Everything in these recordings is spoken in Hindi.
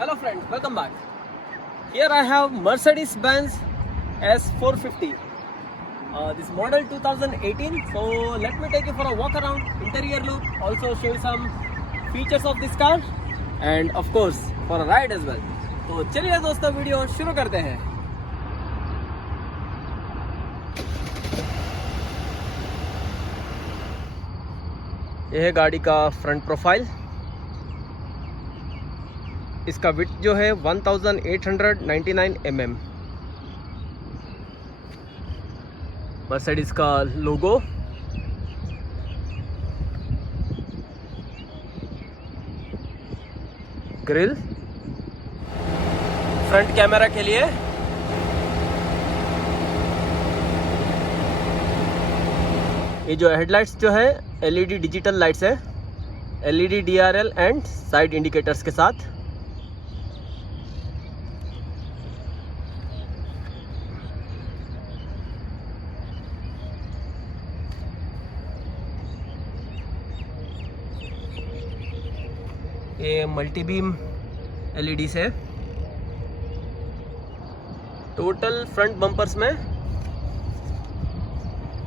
Hello friends, welcome back. Here I have Mercedes-Benz S450. This model 2018. So let me take you for a walk around, interior look, also show you some features of this car and of course for a ride as well. तो चलिए दोस्तों वीडियो शुरू करते हैं. यह है गाड़ी का फ्रंट प्रोफाइल. इसका विड्थ जो है 1899 mm. मर्सिडीज का लोगो, ग्रिल, फ्रंट कैमरा के लिए ये जो हेडलाइट्स जो है एलईडी डिजिटल लाइट्स है, LED DRL and side indicators के साथ. ये मल्टी बीम एलईडीज है. टोटल फ्रंट बम्पर्स में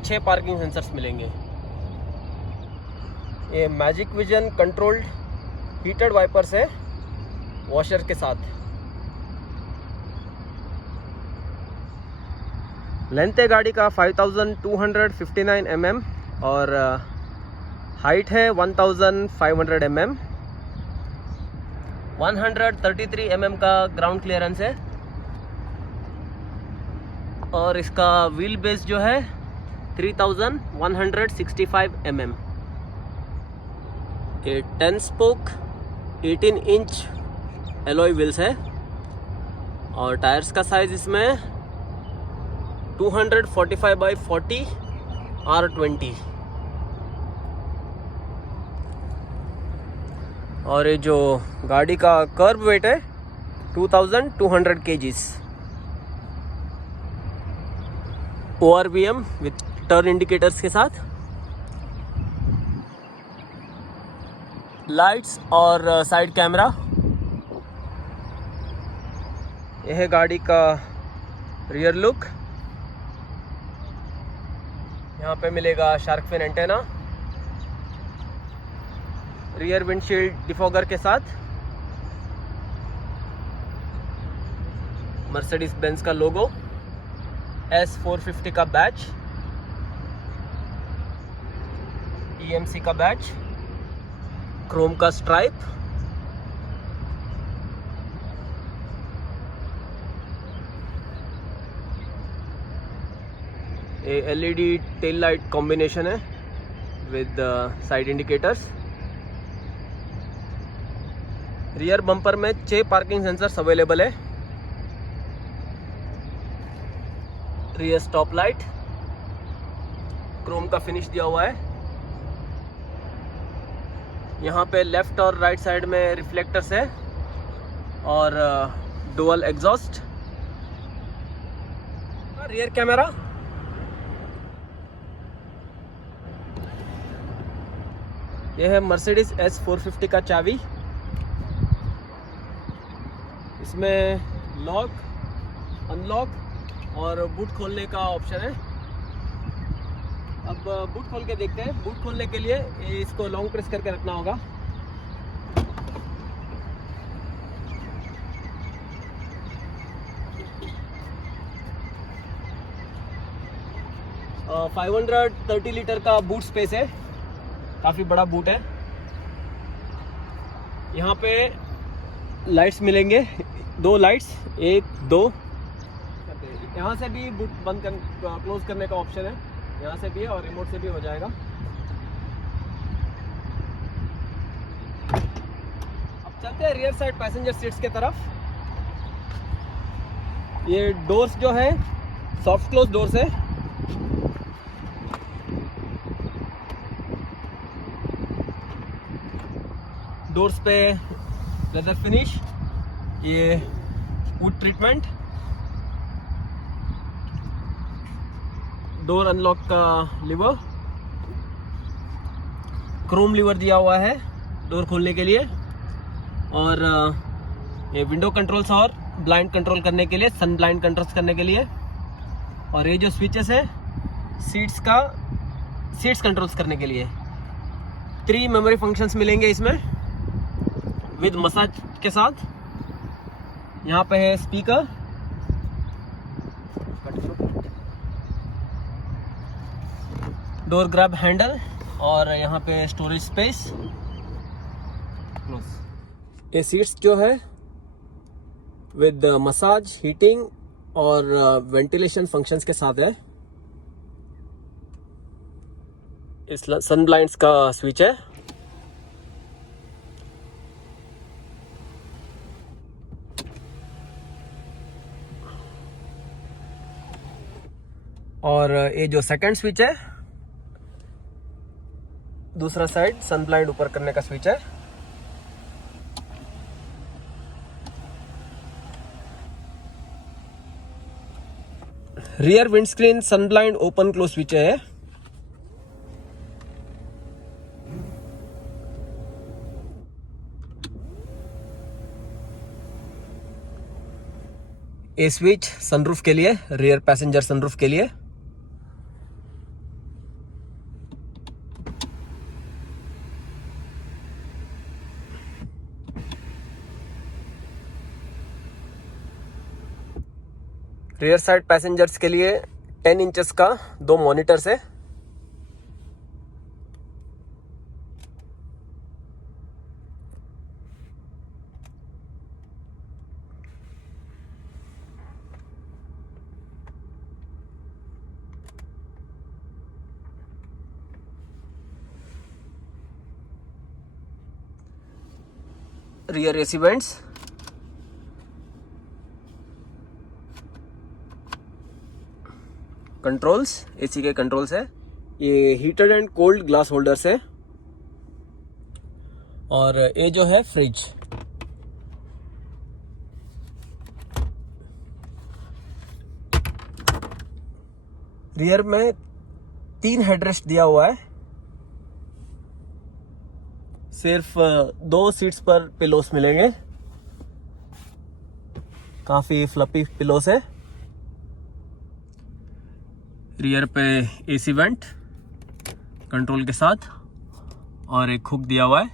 6 पार्किंग सेंसर्स मिलेंगे. ये magic vision controlled heated wipers है वॉशर के साथ. लेंथ है गाड़ी का 5259 mm और हाइट है 1500 mm. 133 mm का ग्राउंड क्लियरेंस है और इसका व्हील बेस जो है 3165 mm. ये 10 स्पोक 18 इंच एलॉय व्हील्स है और टायर्स का साइज इसमें 245/40 R20. और ये जो गाड़ी का कर्ब वेट है 2200 kgs. ORVM with turn indicators के साथ. लाइट्स और साइड कैमरा. यह है गाड़ी का रियर लुक. यहाँ पे मिलेगा shark fin antenna, rear windshield defogger के साथ, मर्सिडीज बेंज का लोगो, S450 का बैच, EMC का बैच, क्रोम का स्ट्राइप, ये LED टेल लाइट कॉम्बिनेशन है with side indicators. Rear bumper में 6 पार्किंग सेंसर्स अवेलेबल है. रियर स्टॉप लाइट, क्रोम का फिनिश दिया हुआ है. यहाँ पे लेफ्ट और राइट साइड में रिफ्लेक्टर्स है और डुअल एग्जॉस्ट. रियर कैमरा, यह है मर्सिडीज S450 का चाबी. इसमें लॉक, अनलॉक और बूट खोलने का ऑप्शन है. अब बूट खोल के देखते हैं. बूट खोलने के लिए इसको लॉन्ग प्रेस करके रखना होगा. और 530 लीटर का बूट स्पेस है, काफ़ी बड़ा बूट है. यहाँ पे लाइट्स मिलेंगे, 2 लाइट्स, 1 2. यहाँ से भी बूट बंद कर क्लोज करने का ऑप्शन है. यहाँ से भी है और रिमोट से भी हो जाएगा. अब चलते हैं रियर साइड पैसेंजर सीट्स के तरफ. ये डोर्स जो है सॉफ्ट क्लोज डोर्स है. डोर्स पे लेदर फिनिश, ये वुड ट्रीटमेंट. डोर अनलॉक का लीवर, क्रोम लीवर दिया हुआ है डोर खोलने के लिए. और ये विंडो कंट्रोल्स और ब्लाइंड कंट्रोल करने के लिए, सन ब्लाइंड कंट्रोल्स करने के लिए। और ये जो स्विचेस है सीट्स कंट्रोल्स करने के लिए। 3 मेमोरी फंक्शंस मिलेंगे इसमें विद मसाज के साथ। यहाँ पे है स्पीकर, डोर ग्रैब हैंडल और यहाँ पे स्टोरेज स्पेस। ये सीट्स जो है विद मसाज, हीटिंग और वेंटिलेशन फंक्शंस के साथ है। इस सन ब्लाइंड्स का स्विच है। और ये जो सेकंड स्विच है, दूसरा साइड सन ब्लाइंड ऊपर करने का स्विच है। रियर विंडस्क्रीन सन ब्लाइंड ओपन क्लोज स्विच है। ये स्विच सनरूफ के लिए, रियर पैसेंजर सनरूफ के लिए। रियर साइड पैसेंजर्स के लिए 10 इंचेस का 2 मॉनिटर्स है। Rear AC vents, controls, AC के कंट्रोल्स है। ये heated and cold glass holders है। और ये जो है फ्रिज। रियर में 3 हेडरेस्ट दिया हुआ है। सिर्फ 2 सीट्स पर पिलोस मिलेंगे। काफी फ्लफी पिलोस है। रियर पे एसी वेंट कंट्रोल के साथ और एक हुक दिया हुआ है।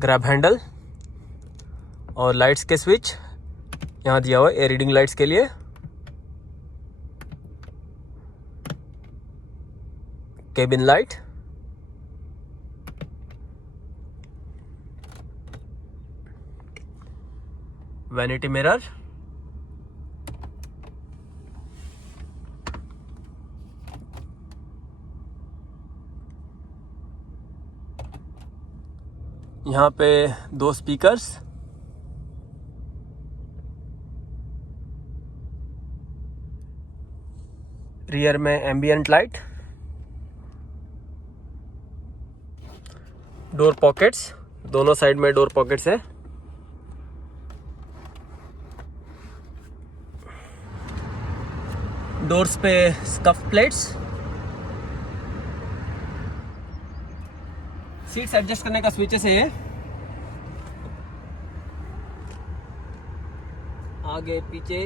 ग्रैब हैंडल और लाइट्स के स्विच यहाँ दिया हुआ है एयर रीडिंग लाइट्स के लिए। केबिन लाइट, वैनिटी मिरर, यहाँ पे 2 स्पीकर्स, रियर में एम्बियंट लाइट, डोर पॉकेट्स, दोनों साइड में डोर पॉकेट्स है। डोर्स पे स्कफ प्लेट्स। सीट्स एडजस्ट करने का स्विचेस है ये। आगे पीछे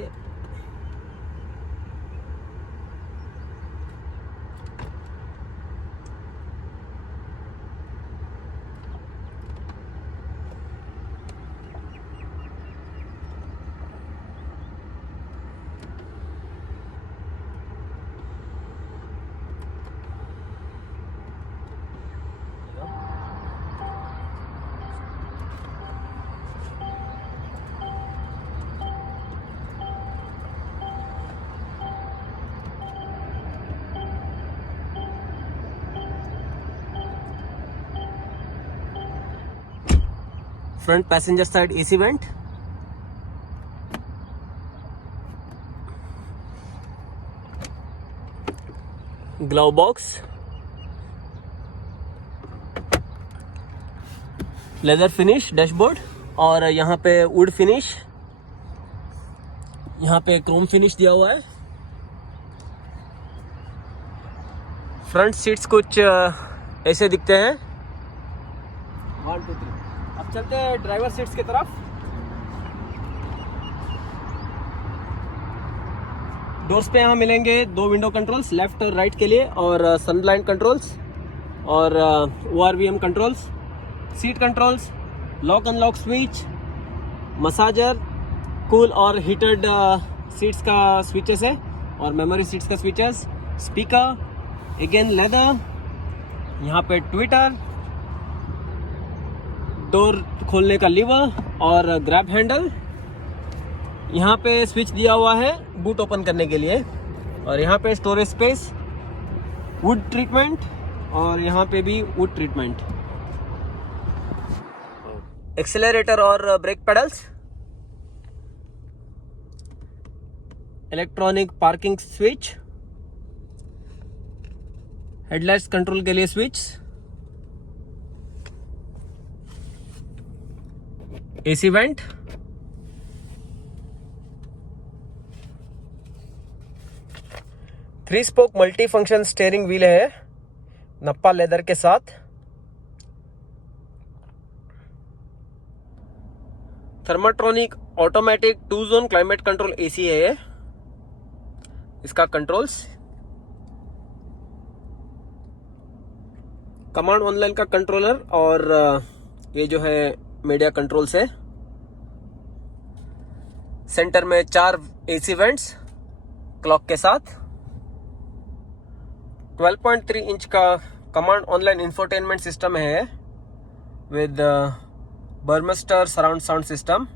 front passenger side AC vent, glove box, leather finish dashboard और यहाँ पे वुड फिनिश, यहाँ पे क्रोम फिनिश दिया हुआ है। फ्रंट सीट्स कुछ ऐसे दिखते हैं। 1 2 3 अब चलते हैं ड्राइवर सीट्स की तरफ। डोर्स पे यहाँ मिलेंगे 2 विंडो कंट्रोल्स लेफ्ट और राइट के लिए, और सनब्लाइंड कंट्रोल्स और ORVM controls, seat controls, lock unlock switch, massager, cool और हीटेड सीट्स का स्विचेस है, और मेमोरी सीट्स का स्विचेस, स्पीकर, अगेन लेदर, यहाँ पे ट्विटर, डोर खोलने का लीवर और ग्रैब हैंडल। यहाँ पे स्विच दिया हुआ है बूट ओपन करने के लिए, और यहाँ पे स्टोरेज स्पेस, वुड ट्रीटमेंट, और यहाँ पे भी वुड ट्रीटमेंट, एक्सेलरेटर और brake pedals, electronic parking switch, headlights control के लिए switch, AC vent, three spoke multi function steering wheel है नप्पा लेदर के साथ, Thermatronic automatic 2 zone climate control AC है ये, इसका कंट्रोल्स, कमांड ऑनलाइन का कंट्रोलर, और ये जो है मीडिया कंट्रोल्स है। सेंटर में 4 एसी वेंट्स क्लॉक के साथ, 12.3 इंच का कमांड ऑनलाइन इंफोटेनमेंट सिस्टम है with Burmester surround sound system.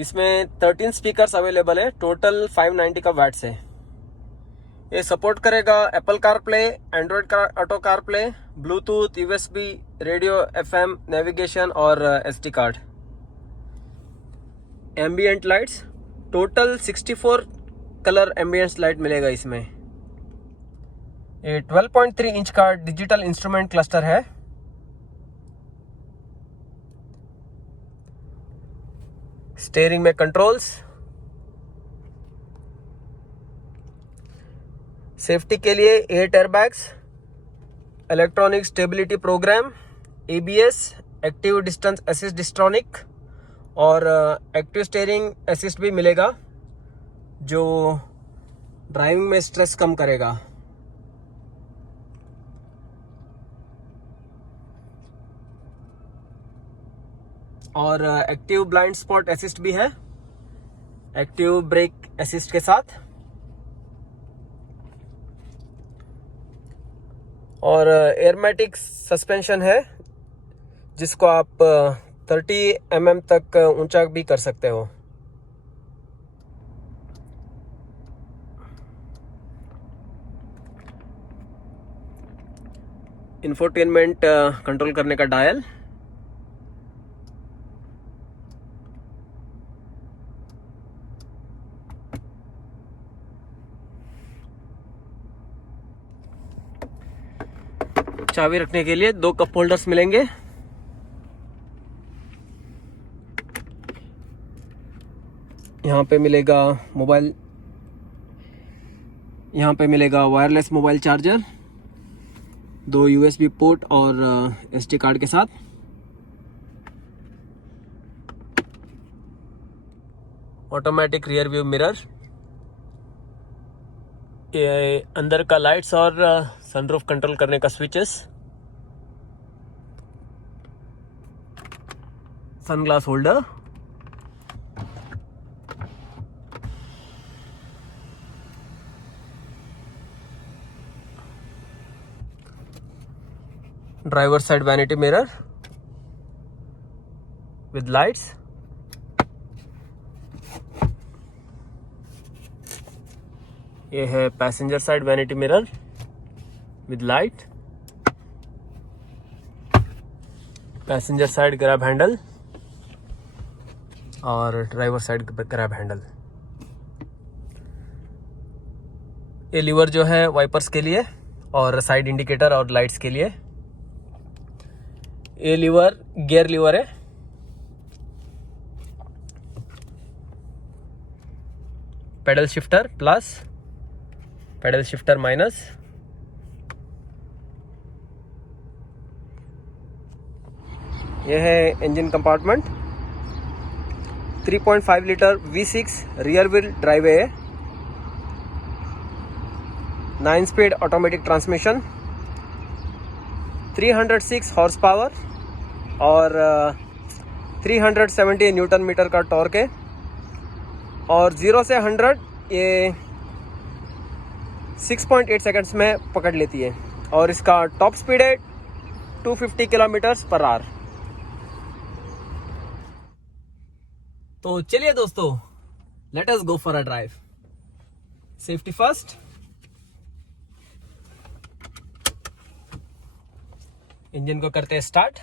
इसमें 13 स्पीकर्स अवेलेबल है, टोटल 590 का वैट्स है। ये सपोर्ट करेगा Apple CarPlay, Android Auto CarPlay, Bluetooth, USB, radio, FM, navigation और SD card. Ambient lights, total 64 colour ambient light मिलेगा इसमें। ये 12.3 इंच का डिजिटल इंस्ट्रूमेंट क्लस्टर है। स्टीयरिंग में कंट्रोल्स, सेफ्टी के लिए 8 airbags, electronic stability program, ABS, active distance assist Distronic, और एक्टिव स्टीयरिंग असिस्ट भी मिलेगा जो ड्राइविंग में स्ट्रेस कम करेगा। और एक्टिव ब्लाइंड स्पॉट असिस्ट भी है, एक्टिव ब्रेक असिस्ट के साथ। और एयरमैटिक सस्पेंशन है जिसको आप 30 mm तक ऊंचा भी कर सकते हो। इंफोटेनमेंट कंट्रोल करने का डायल, चाबी रखने के लिए 2 कप होल्डर्स मिलेंगे। यहाँ पे मिलेगा मोबाइल, यहाँ पे मिलेगा wireless mobile charger, 2 USB port और SD कार्ड के साथ। ऑटोमेटिक रियर व्यू मिरर, ये अंदर का लाइट्स और सनरूफ कंट्रोल करने का switches, sunglass holder, driver side vanity mirror with lights, ये है passenger side vanity mirror with light, passenger side grab handle और ड्राइवर साइड ग्रैब हैंडल। ये लीवर जो है वाइपर्स के लिए और साइड इंडिकेटर और लाइट्स के लिए। ये लीवर गियर लीवर है। Pedal shifter plus, pedal shifter minus, ये है engine compartment. 3.5 litre V6 rear wheel drive है। 9 speed automatic transmission, 306 horse power और 370 न्यूटन मीटर का टॉर्क है। और 0 से 100 ये 6.8 सेकंड्स में पकड़ लेती है। और इसका टॉप स्पीड है 250 किलोमीटर्स पर आवर। तो चलिए दोस्तों, let us go for a drive. Safety first. Engine को करते हैं स्टार्ट।